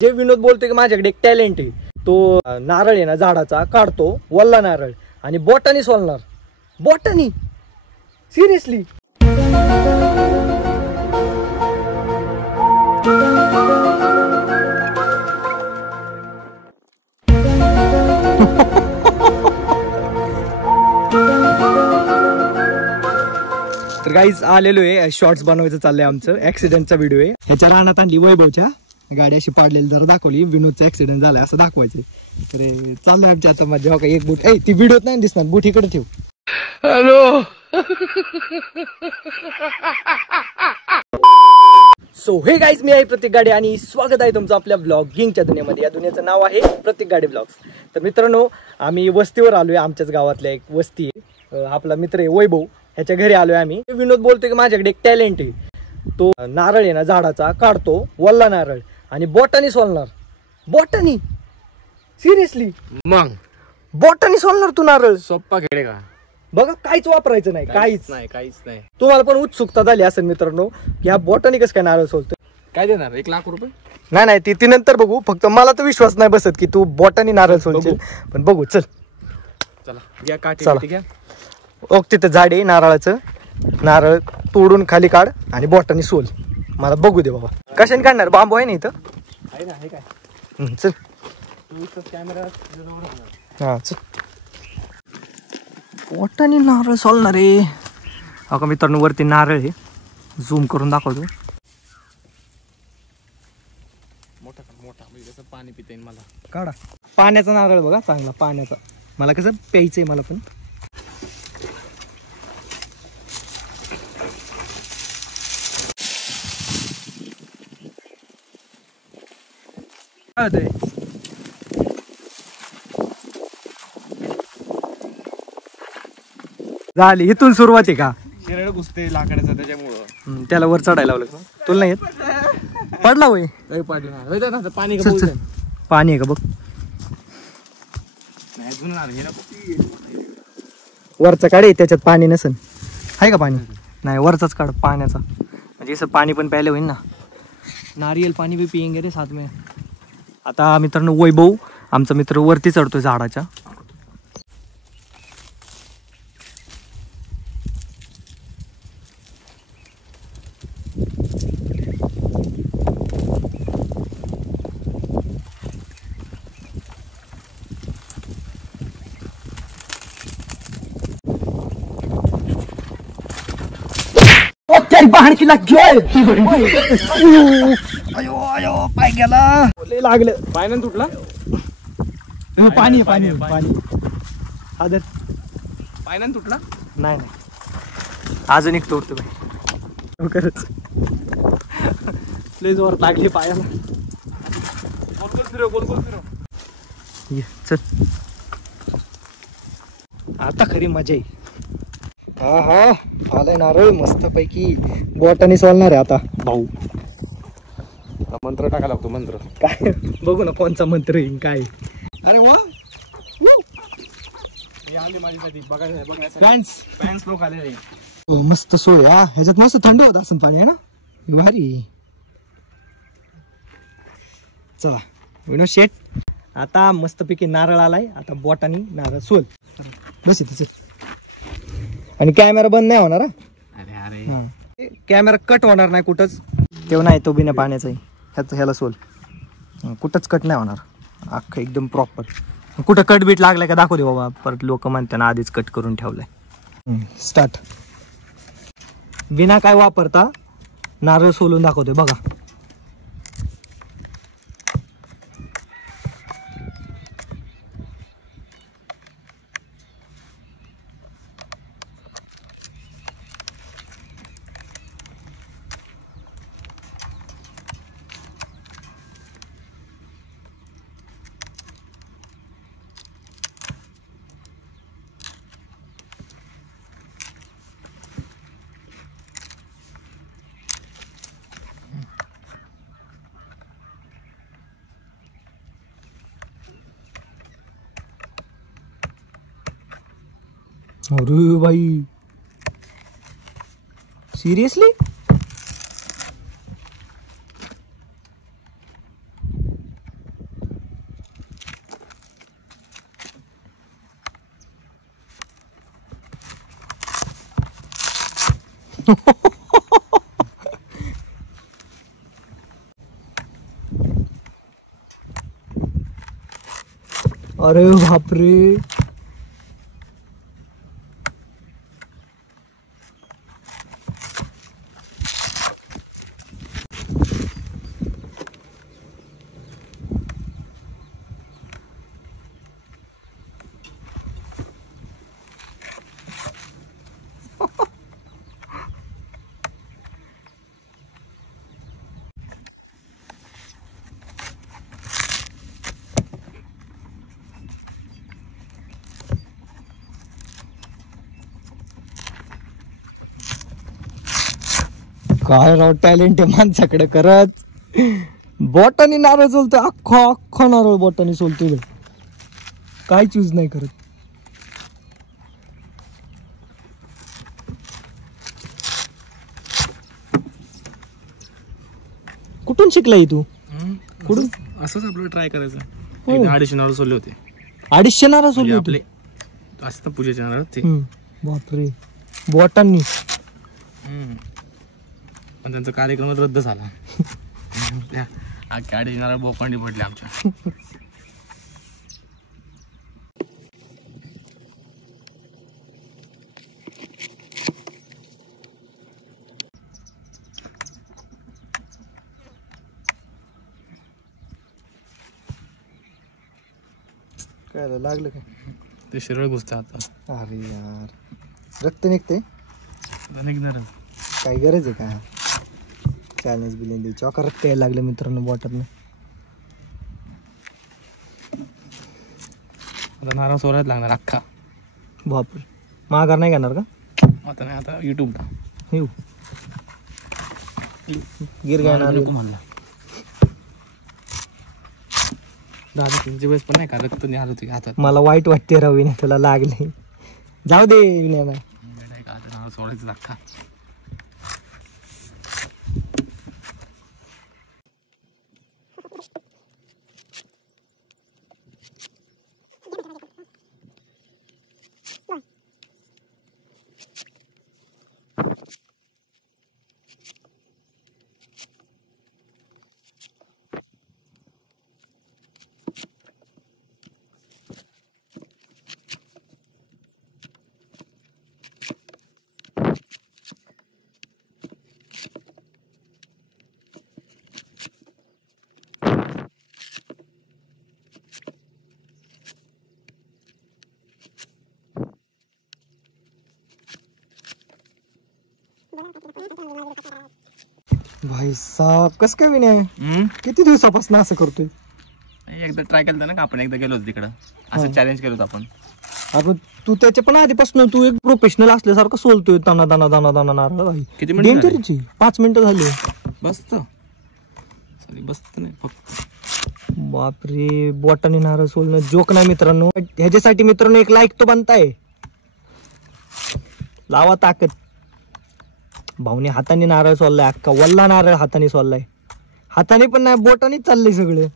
जे विनोद बोलतो की माझ्याकडे एक टॅलेंट आहे, तो नारळ आहे ना झाडाचा काढतो, वल्ला नारळ आणि बोटानी सोलणार. बोटानी सिरियसली. तर गाईज आलेलो आहे, शॉर्ट्स बनवायचं चाललंय आमचं. ऍक्सिडेंटचा व्हिडिओ आहे. ह्याच्या रानात आणली वैभवच्या गाडी अशी पाडलेली जर दाखवली, विनोदचा ऍक्सिडेंट झालाय असं दाखवायचं. तर चाललंय आमच्या आता माझ्या का एक बूट ती व्हिडिओत नाही दिसणार, बूट इकडे ठेव. हॅलो. सो हे गाईज, मी आहे प्रतीक गाडे आणि स्वागत आहे तुमचं आपल्या ब्लॉगिंगच्या दुनियेमध्ये. या दुनियेचं नाव आहे प्रतीक गाडे ब्लॉग्स. तर मित्रांनो, आम्ही वस्तीवर आलोय. आमच्याच गावातल्या एक वस्ती आहे. आपला मित्र आहे वैभव, ह्याच्या घरी आलोय आम्ही. विनोद बोलतोय की माझ्याकडे एक टॅलेंट आहे, तो नारळ आहे ना झाडाचा काढतो, वल्ला नारळ आणि बोटानी सोलणार. बोटानी सिरियसली. मग बोटानी सोलणार तू नारळ? सोप्पा खेळे का बघा, काहीच वापरायचं नाही, काहीच नाही. तुम्हाला पण उत्सुकता झाली असेल मित्रांनो की ह्या बोटानी कसं काय नारळ सोलतोय. काय देणार? 1 लाख रुपये? नाही ती नंतर बघू. फक्त मला तर विश्वास नाही बसत की तू बोटानी नारळ सोलशील, पण बघू. चल चला, घ्या काठी घ्या. ओक, तिथं झाड आहे नारळाचं. नारळ तोडून खाली काढ आणि बोटानी सोल. मला बघू दे बाबा. कशाने काढणार? बांबू आहे ना इथं? आहे ना, आहे काय? चल. कॅमेरा हा, चल. बोटानी नारळ सोलणार आहे. अगं मित्रांनो, वरती नारळ आहे, झूम करून दाखवतो. मोठा म्हणजे कसं पाणी पिता येईल मला. काढा. पाण्याचा नारळ बघा, चांगला पाण्याचा. मला कसं प्यायचंय मला पण. झाली, इथून सुरुवात आहे का? शिरळ घुसते लाकडाचं, त्याच्यामुळं त्याला वर चढायला लावलं का? तुला नाही येत? पडला होय? पाणी का चल, चल. पाणी आहे का बघ. वरचा काढे, त्याच्यात पाणी नसेल. आहे का पाणी? नाही, वरचाच काढ पाण्याचा, म्हणजे असं पाणी पण प्यायला होईल ना. नारियल पाणी भी पियेंगे रे साथ में. आता मित्रांनो, वैभव आमचा मित्र वरती चढतोय झाडाच्या. पाय गेला, लागलं. पाय नाही तुटला? पाणी पाणी पाणी. आदर पाय नाही तुटला? नाही, अजून एक तोडतो खरंच. लय जोर लागली पायाला. गोल फिरव. ये चल, आता खरी मजा आहे. हा आलाय नारळ मस्त पैकी. बोटाने सोलणार आहे आता भाऊ. मंत्र टाकायला लागतो. मंत्र काय बघू ना, कोणचा मंत्र येईल काय. अरे वा, फॅन्स लोक आले. मस्त सोय. हा, ह्याच्यात मस्त थंड होत असं पाणी आहे ना, भारी. चला विनोद शेठ, आता मस्त पैकी नारळ आलाय. आता बोटानी नारळ सोल. बस इथे. आणि कॅमेरा बंद नाही होणार. अरे कॅमेरा कट होणार नाही कुठंच. तेव्हा नाही, तो बिना पाण्याचाही ह्याला सोल. कुठंच कट नाही होणार, अख्खं एकदम प्रॉपर. कुठं कट बीट लागलाय का दाखव दे बाबा. परत लोक म्हणतात ना आधीच कट करून ठेवलाय. स्टार्ट. बिना काय वापरता नारळ सोलून दाखवतोय बघा. अरे भाई, सिरियसली? अरे बापरे, काय राव टॅलेंट आहे माणसाकडे करत. बोटाने नारळ सोलतोय, अख्खा अख्खा नारळ बोटाने सोलतोय, काय चूज नाही करत. कुठून शिकलाय तू? कुठून? असंच आपलं ट्राय करायचं. एकदा 250 नारळ सोडले होते. 250 नारळ सोलले होते आपले असतं पूजेचे नारळ ते. बापरे, बोटांनी. पण त्यांचा कार्यक्रम रद्द झाला. त्या 250 नारळ बोकांडी पडले आमच्या. काय लागलं का? ते शिरळ घुसतं आता. अरे यार, रक्त निघते. निघणार काय गरज आहे का चॅलेंज बिलेंज द्यायची? अका रक्त यायला लागलं मित्रांनो बॉटरनं. आता नारळ सोडायला लागणार अख्खा. बापरे, माघार नाही घेणार का? आता नाही, आता युट्यूबला येऊ गिर गायणार म्हणला. दादा त्यांच्या वेळेस पण नाही का रक्त निघाल होती हातात. मला वाईट वाटते राव विनय, तुला लागले. जाऊ दे विनय, नाही का आता नारळ सोडायचं अख्खा. भाई साहब, कस काय विनय किती दिवसापासून असं करतोय? एकदा ट्राय केलं ना का आपण, एकदा गेलो होतो तिकडं, असं चॅलेंज केलं होतं आपण. आपण तू त्याच्या पण आधीपासून तू एक प्रोफेशनल असल्यासारखं सोलतोय दाना दाना दाना दाना नारळ. भाई किती मिनिटं झाली? डेंजरची 5 मिनिटं झाली. बसत सॉरी बसत नाही फक्त. बापरे, बोटाने नारळ सोलणं जोक नाही मित्रांनो. ह्याच्यासाठी मित्रांनो एक लाईक तो बनताय. लावा ताकद. भाऊने हाताने नारळ सोललाय, अख्खा वल्ला नारळ हाताने सोललाय. हाताने पण नाही, बोटानेच चाललंय सगळं.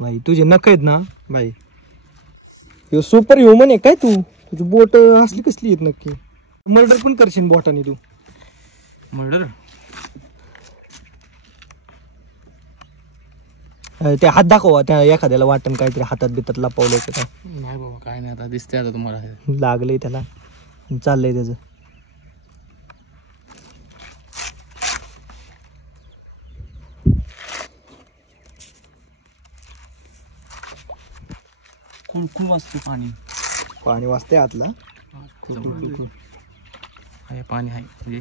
भाई तुझे नख आहेत ना भाई, हे सुपर ह्युमन आहे काय तू? तुझी बोट असली कसली आहेत नक्की? मर्डर पण करशील बोटाने तू? मर्डर? ते हात दाखवा त्या एखाद्याला वाटण काहीतरी हातात बितात लपवलंय का काय. नाही बाबा काय नाही, आता दिसते आता तुम्हाला. लागलंय त्याला, चाललंय त्याचं. खूळ वाजतो पाणी. पाणी वाजते आतला. आहे पाणी आहे म्हणजे.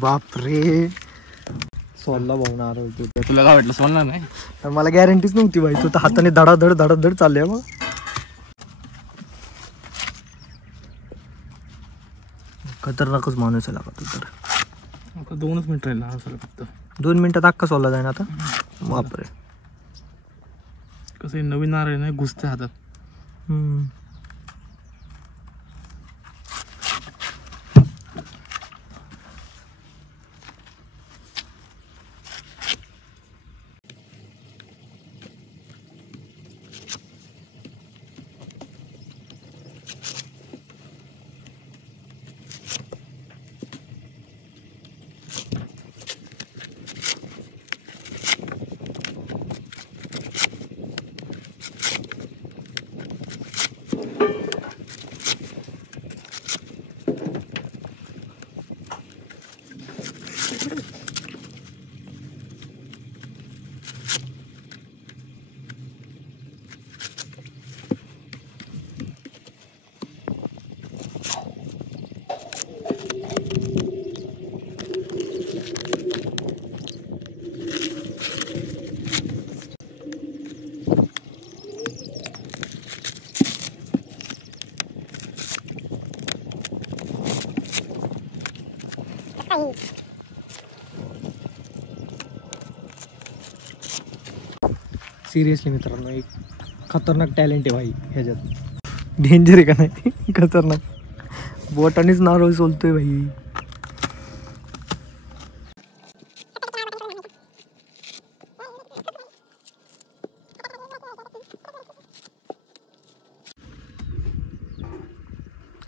बापरे सोलला भाऊ नारळ तू. तुला काय वाटलं सोडणार नाही? मला गॅरंटीच नव्हती भाई. तू तर हाताने धडाधड धडाधड चालले मग. खतरनाकच माणूस आहे लागा तू तर. आता 2च मिनिट राहिला असं फक्त. 2 मिनिटात अख्खा सोलला जाईन आता. बापरे कसं नवीन नारळ नाही घुसते हातात. सिरियसली मित्रांनो एक खतरनाक टॅलेंट आहे भाई ह्याच्यात. डेंजर आहे का नाही? खतरनाक. बोटानेच नारळ सोलतोय भाई.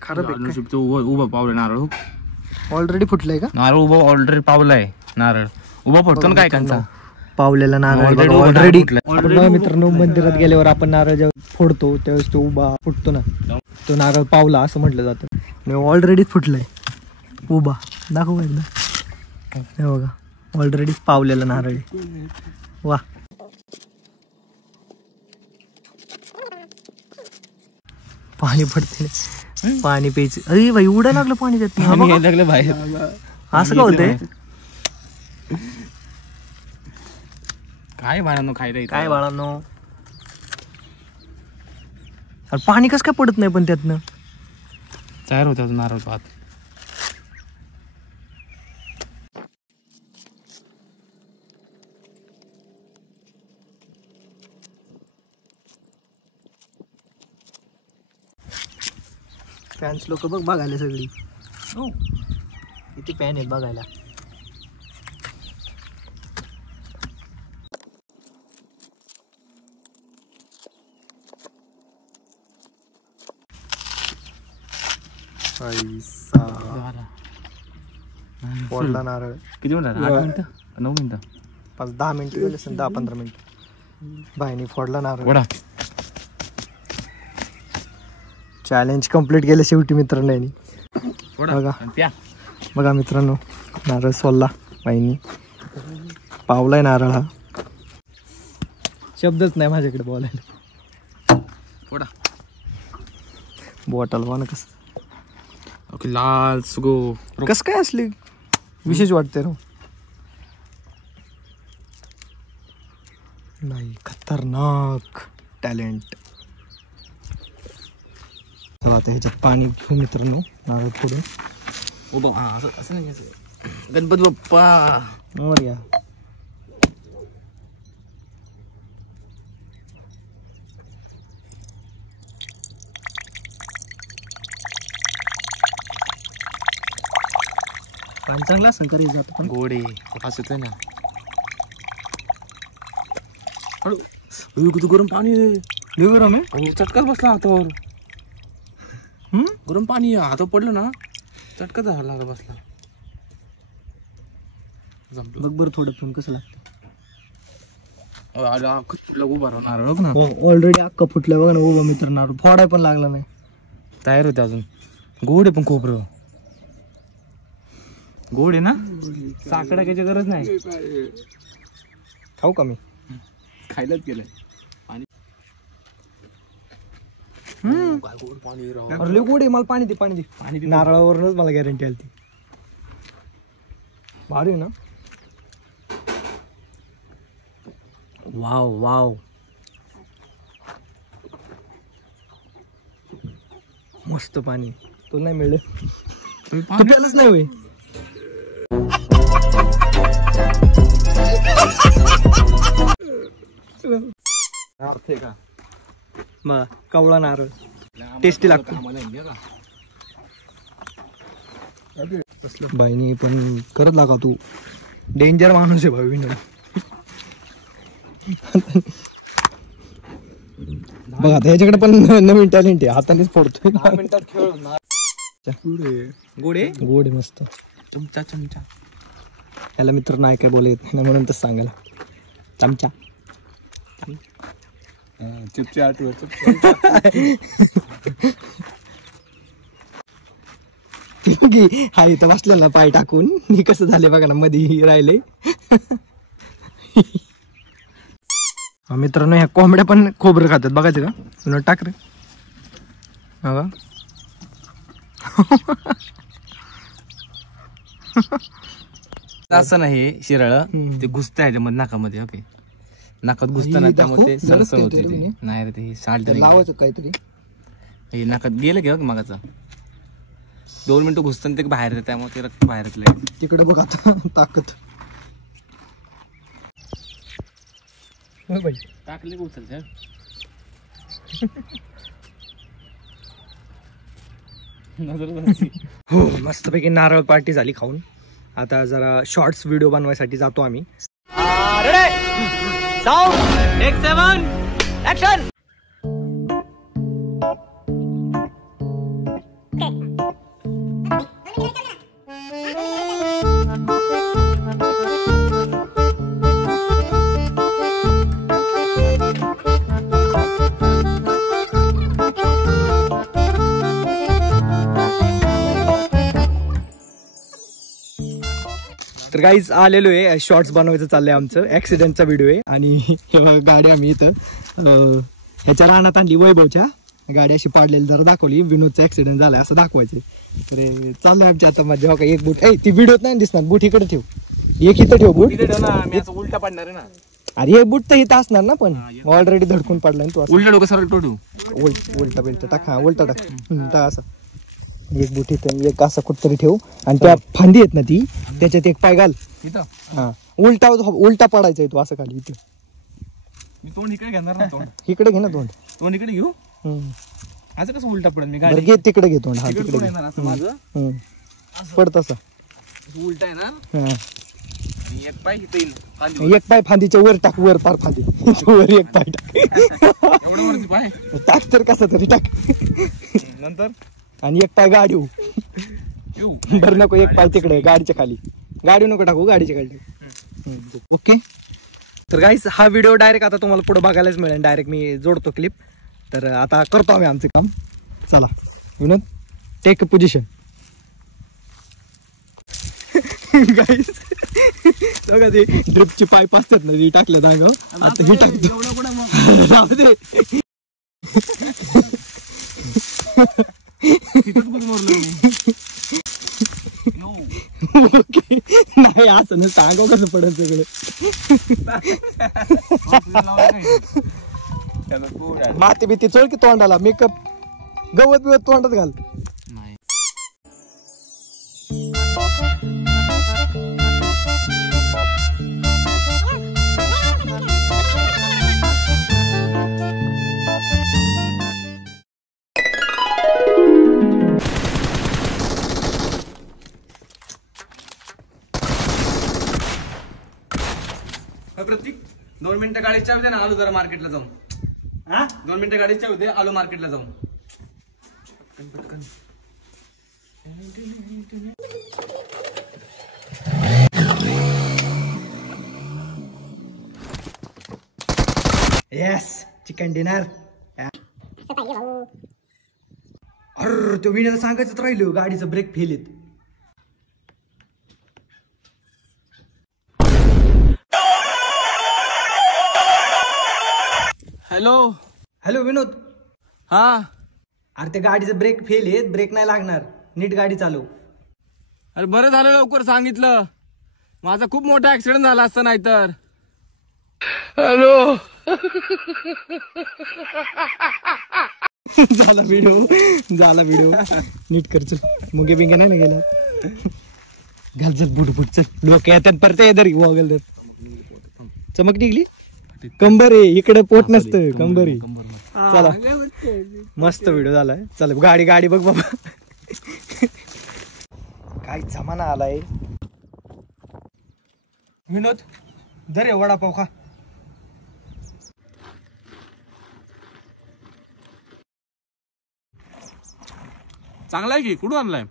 खरं उभा पावलं नारळ. ऑलरेडी फुटलंय का नारळ? उभा ऑलरेडी पावलाय नारळ. उभा फुटतो ना काय कांचा. पावलेला नारळ ऑलरेडी. मित्रांनो मंदिरात गेल्यावर आपण नारळ जेव्हा फोडतो त्यावेळेस तो उभा फुटतो ना, तो नारळ पावला असं म्हटलं जातं. ऑलरेडी फुटलाय उभा. दाखव एकदा. हे बघा ऑलरेडी पावलेला नारळ. वा पाणी पडते. पाणी प्यायचं. अरे भाई उडा लागलं पाणी त्यात. लागलं बाहेर. असं का होतंय? काय बाळांनो खायला? काय बाळांनो पाणी कसं काय पडत नाही पण त्यातनं? तयार होता नारळ पात. फॅन्स लोक बघ बघायला सगळी. किती फॅन आहेत बघायला. फोडला नारळ. किती मिनिट? 8 मिनिटं 9 मिनिटं? 10 मिनिटं गेले असेल. 10-15 मिनिटं भाईनी फोडला नारळ. चॅलेंज कम्प्लीट केलं शेवटी मित्रांनी. बघा मित्रांनो नारळ सोलला बाईनी. पावलाय नारळ हा. शब्दच नाही माझ्याकडे बोलायला. बॉटल बघा ना कसं लाल सुगो. कसं काय असली विशेष वाटते ना. नाही खतरनाक टॅलेंट. आता ह्याच्यात पाणी घेऊ मित्रांनो नारळ फोडून. उभा असं नाही. गणपती बाप्पा या. पाणी चांगला असं करी जात पण गोडे असं येतोय ना. किती गरम पाणी आहे. गरम आहे. चटकाच बसला हातावर. गरम पाणी हातावर पडलं ना चटका झाला बसला. बघ बरं थोडं पिऊन कसं लागतं. उभा राहणार बघ ना. ऑलरेडी अक्का फुटल्या बघ ना. उभा मित्र नारळ फोडाय पण लागला नाही. तयार होते अजून. गोड आहे पण खोबरं. गोड आहे ना. साखर टाकायची गरज नाही. खाऊ का मी? खायलाच गेलंय. अरे लय गोड आहे, मला पाणी दे पाणी दे. नारळावरूनच मला गॅरंटी आली ती. भारी आहे ना. वाव वाव, मस्त पाणी. तुला नाही मिळलं, तू प्यायलाच नाही होय. मग कवळा नारळ टेस्टी लागतो. बाईनी पण करत लागा, तू डेंजर माणूस आहे भावी. बघ आता याच्याकडे पण नवीन टॅलेंट आहे, हातानेच फोडतोय. 10 मिनिटात खेळ. गोडे गोडे मस्त. चमचा चमचा. याला मित्र नाही काय बोल येत नाही म्हणून तर सांगायला. चमचा चिपची आठवत. हा इथं बसलेला पाय टाकून. मी कसं झाले बघा ना, मध्ये राहिले. मित्रांनो ह्या कोंबड्या पण खोबरं खातात, बघायचं का? तुला टाक रे. बघा असं नाही शिराळ, ते घुसतं ह्याच्यामध्ये नाकामध्ये. ओके, नाकात घुसतं ना, त्यामुळे ते सरसर होते. ते नाही रे, ते साल्ट लावायचं काहीतरी. हे नाकात गेलं की मागाचा 2 मिनिटं घुसतं ते बाहेर येतं, त्यामुळे ते रक्त बाहेर येतं. तिकडे बघ आता ताकद. टाकले का उचलते. हो, मस्तपैकी नारळ पार्टी झाली खाऊन. आता जरा शॉर्ट्स व्हिडिओ बनवायसाठी जातो आम्ही. तर गाईज आलेलो आहे, शॉर्ट्स बनवायचं चाललंय आमचं. ऍक्सिडेंटचा व्हिडिओ आहे. आणि हे बघा गाडी आम्ही इथं ह्याच्या रानात आणली, वैभवच्या. गाडी अशी पाडलेली जरा दाखवली, विनोदचा ऍक्सिडेंट झालाय असं दाखवायचे. तर चाललंय आमच्या आता माझ्या बघा एक बूट. ती व्हिडिओत नाही दिसणार, बूट इकडे ठेव, एक इथं ठेव बूट. उलटा पडणार आहे ना. अरे एक बूट तर इथं असणार ना, पण ऑलरेडी धडकून पडलाय तू. उलटा डोकं सरळ टोटू. उलटा बेल्ट टाक. हा उलटा टाक. टाक असं. एक बुटी एक असं कुठतरी ठेव. आणि त्या फांदी आहेत ना ती, त्याच्यात एक पाय घाल. हा उलटा पडायचा आहे तू असं खाली. इथे मी तोंड इकडे घेणार ना. तोंड इकडे घे ना. तोंड इकडे घेऊ. असं कसं उलटा पडेल मी बरं गाडी. घे तिकडे घे तोंड. हा तिकडे येणार असं माझं पड तसा. उलटा आहे ना. हा एक पाय इथं येईल खाली. एक पाय फांदीच्या वर टाक, वर पार फांदी वर एक पाय टाक. एवढं वरती पाय टाक तर कसा तरी टाक. नंतर आणि एक पाय गाडी बरं नको, एक पाय तिकडे गाडीच्या खाली. गाडी नको टाकू, गाडीच्या खाली. ओके. तर गाईस हा व्हिडिओ डायरेक्ट आता तुम्हाला पुढे बघायलाच मिळेल. डायरेक्ट मी जोडतो क्लिप. तर आता करतो आम्ही आमचं काम. चला विनोद, टेक पोझिशन. गाईस बघा ते ड्रिपची पाईप असतात ना, ती टाकल्या दांग. आता ही टाकतो. नाही असं ना, सांगू कसं पडेल सगळं. माती बिती चोळ की तोंडाला. मेकअप गवत बिवत तोंडात घाल. प्रतीक 2 मिनिटं गाडीच्या होते ना, आलो जरा मार्केटला जाऊन. 2 मिनिटं गाडीच्या होते, आलो मार्केटला जाऊन. पटकन येस, चिकन डिनर. अरे तो विण्याला सांगायचं राहिलो, गाडीचं ब्रेक फेल येत. हॅलो हॅलो विनोद. हा अरे त्या गाडीचं ब्रेक फेल आहे, ब्रेक नाही लागणार, नीट गाडी चालव. अरे बरं झालं लवकर सांगितलं, माझा खूप मोठा ऍक्सिडेंट झाला असता नाहीतर. हॅलो. झाला व्हिडिओ नीट कर. चल मुगे बिंगे नाही ना गेला. घाल चल बुट चल. डोक्या येतात परत दरी वगल चमक निघली. कंबर आहे इकडे, पोट नसतं, कंबर आहे. चला मस्त व्हिडिओ झालाय. चल गाडी बघ बाबा. काय जमाना आलाय. विनोद दरे वडापाव खा. चांगला आहे की, कुठून आणलाय?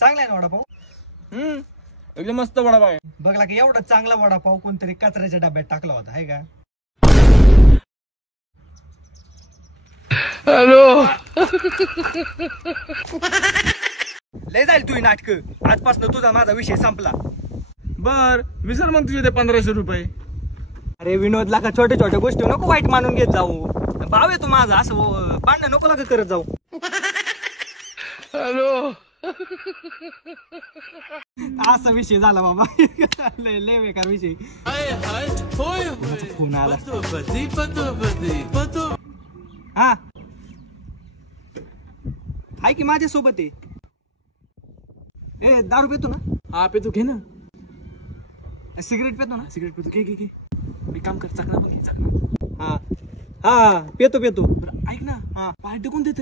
चांगला आहे ना वडापाव. एकदम मस्त वडापाव आहे. बघला की एवढा चांगला वडापाव कोणतरी कचऱ्याच्या डब्यात टाकला होता आहे का. हॅलो. लय जाईल तुझी नाटक. आजपासून तुझा माझा विषय संपला. बर विसर मग तुझे ते 1500 रुपये. अरे विनोदला का छोट्या छोट्या गोष्टी नको वाईट मानून घेत जाऊ. भाव आहे तू माझा, असं भांडण नको लागा करत जाऊ. हॅलो. असा विषय झाला बाबा. लय बेकार विषय. फोन आला. हा हाय की माझ्या सोबत आहे. ए दारू पितो ना? हा पेतो, घे ना. सिगरेट पितो ना? सिगरेट पेतो, घे. मी काम कर, चकना बघ, चकना. हा पेतो. ऐक ना, हा पार्टी कोण देत?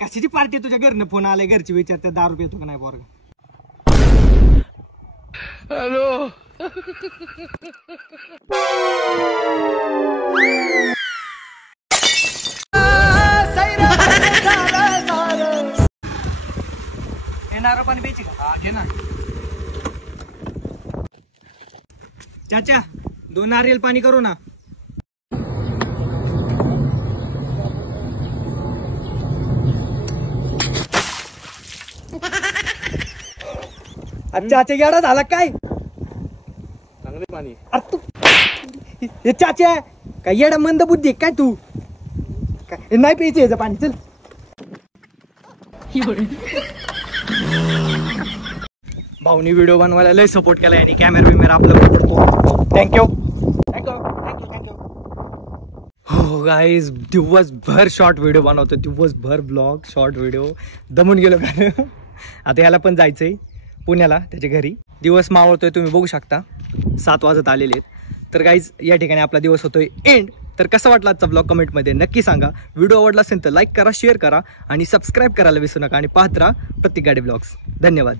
कशाची पार्टी? तुझ्या घरनं फोन आलाय, घरची विचारते दारू पितो का नाही पोरग. हॅलो. नारळ पाणी प्यायची का? हा घे ना. चाचा 2 नारियल पाणी करू ना. चाचा येडा झाला काय? चांगले पाणी. तू हे चाचा काय येडा मंद बुद्धी काय तू? काय नाही प्यायचं याचं पाणी. चल भाऊनी व्हिडिओ बनवायला लय सपोर्ट केला आणि कॅमेरा आपलं पकडतो. थँक्यू. हो गाईज, दिवसभर शॉर्ट व्हिडिओ बनवतो, दिवसभर ब्लॉग शॉर्ट व्हिडिओ. दमून गेलो का. आता याला पण जायचंय पुण्याला त्याच्या घरी. दिवस मावळतोय, तुम्ही बघू शकता 7 वाजत आलेले आहेत. तर गाईज या ठिकाणी आपला दिवस होतोय एंड. तर कसा वाटला आजचा ब्लॉग कमेंटमध्ये नक्की सांगा. व्हिडिओ आवडला असेल तर लाईक करा, शेअर करा आणि सबस्क्राईब करायला विसरू नका. आणि पाहत राहा प्रत्येक गाडी ब्लॉग्स. धन्यवाद.